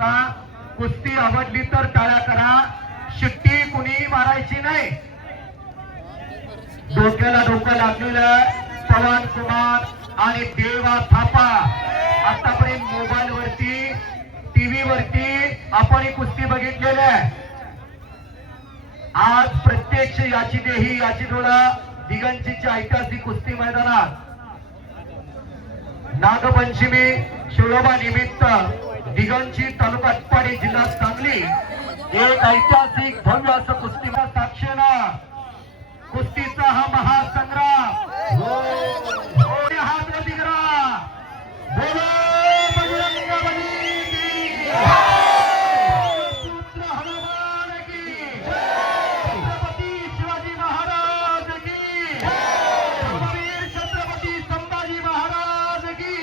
नका. कुस्ती आवडली तर टाळ्या करा. शिट्टी कुणी मारायची नाही. डोक्याला डोकं लागलेलं पवन कुमार आणि देवा थापा आतापर्यंत मोबाईल वरती टीव्ही वरती आपण ही कुस्ती बघितलेली आहे. आज प्रत्यक्ष याची देही याची डोळा दिगंजीच्या ऐतिहासिक कुस्ती मैदानात नागपंचमी शिवोबा निमित्त दिगंजी तालुका अटपाडी जिल्हा सांगली एक ऐतिहासिक भव्य असं कुस्तीला साक्षीला कुस्तीचा हा महासंग्राम हात दिगरा बोलो बजरंगबली की पुत्र हनुमान की छत्रपती शिवाजी महाराज की धर्मवीर छत्रपती संभाजी महाराज की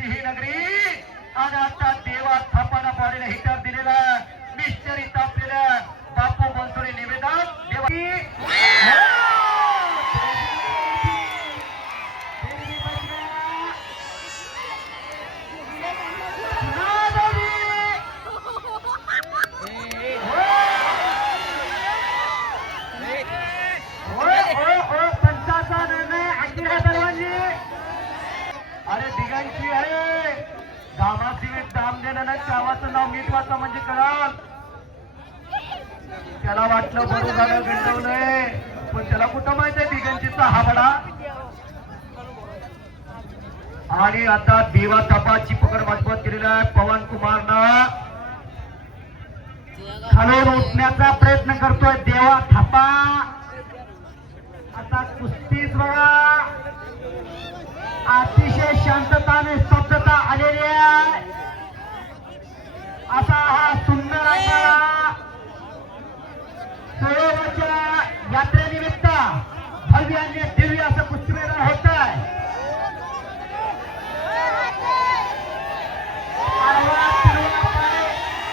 ही नगरी आणि आता देवा थापाना बॉडीला हिटर दिलेला मिस्टरी तापलेला बापू बनसोडे निवेदन पंचाचा निर्णय अखिल दरवाजी. अरे दिगंजी आहे गावासिवेत दाम देणं ना गावाचं नाव मीठ वाचा म्हणजे कळाल. त्याला वाटलं बरं झालं गंडवलंय पण त्याला कुठं माहित आहे दिगंजीचा हाबडा. आणि आता देवा थापाची पकड मजबूत केलेला आहे. पवन कुमारनं खालून उठण्याचा प्रयत्न करतोय देवा थापा. आता कुस्तीच बघा अतिशय शांतता आणि स्तब्धता आलेली आहे. असा हा सुंदर असा सरोवराच्या यात्रेनिमित्त भव्य आणि दिव्य असं कुस्ती मैदान होत आहे.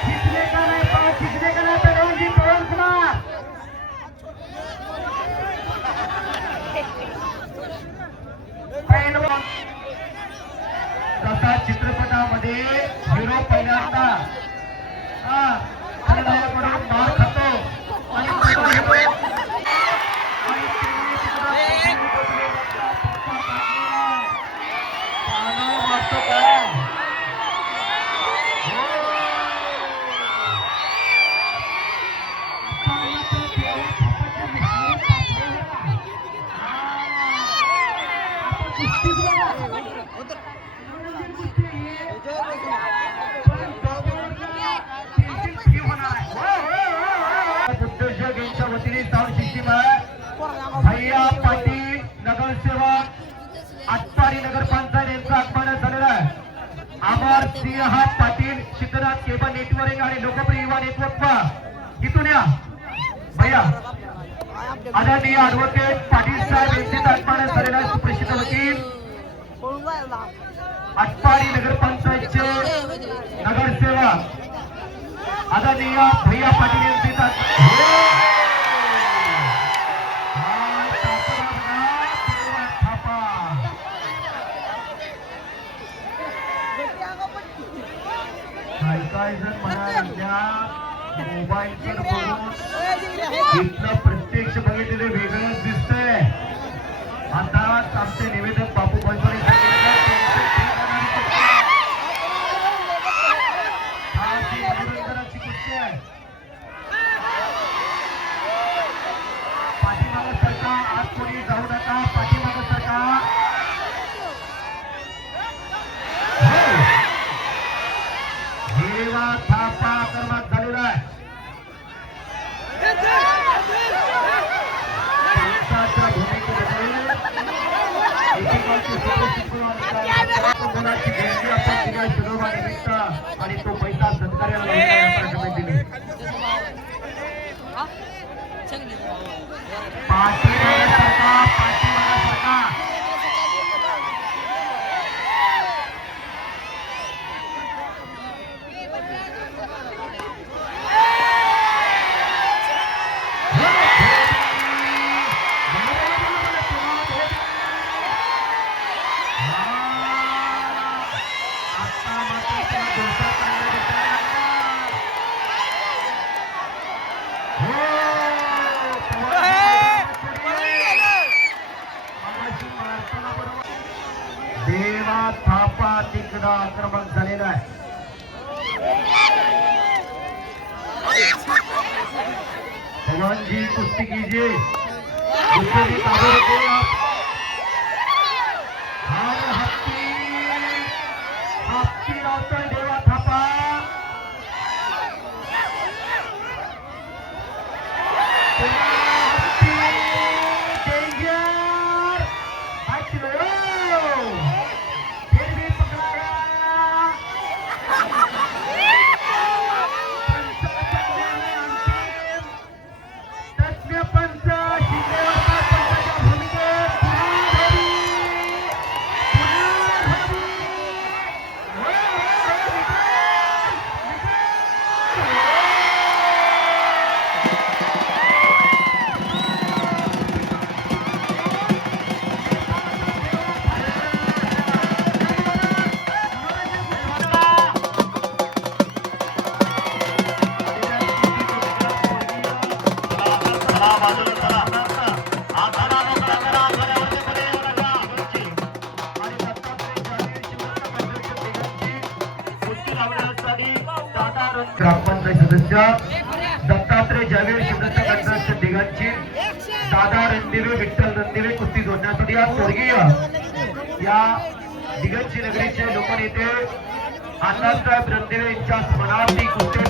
खिचले का नाही पाय खिचले का नाही पेडवजी पवन कुमार तसा चित्रपटामध्ये हिरो पहिल्यांदा खलनायकाकडून मार खातो भैया पाटील नगरसेवक आटपाडी नगरपंचायत यांचा आगमन झालेला आहे. अमर सिंह पाटील सिद्धनाथ केबल नेटवर्क आणि लोकप्रिय युवा नेटवर्क इथून या भैया. आदरणीय ऍडव्होकेट पाटील साहेब यांचे आगमन झालेला आहे. सुप्रसिद्ध वकील आटपाडी नगरपंचायतचे नगरसेवक आदरणीय भैया पाटील यांचे काही जण म्हणाल्या मोबाईल इथलं प्रत्यक्ष बघितलेलं वेगळंच दिसतंय. आता आमचे निवेदक बापू बनसोडे मनोरंजनाची कुस्ती आहे. पाठीमागं सरका आज कोणी जाऊ नका. पाठीमागं सरका. देवा थापा आक्रमक झालेला आहे. आणि तो पैसा सत्कार्याला दिले. थापा तिकडा आक्रमण झालेला आहे. भगवानजी कुस्ती कीजिए. दुसरी ताबडतोब हत्ती लावतोय देवा थापा. ग्रामपंचायत सदस्य दत्तात्रय जावेर शिवदत्त पंचायत दिघांची दादा रणदिवे विठ्ठल रणदिवे कुस्ती जोडण्यासाठी आज स्वर्गीय या दिघांची नगरीचे लोकनेते अण्णासाहेब रणदिवे यांच्या स्मरणार्थी कुस्ती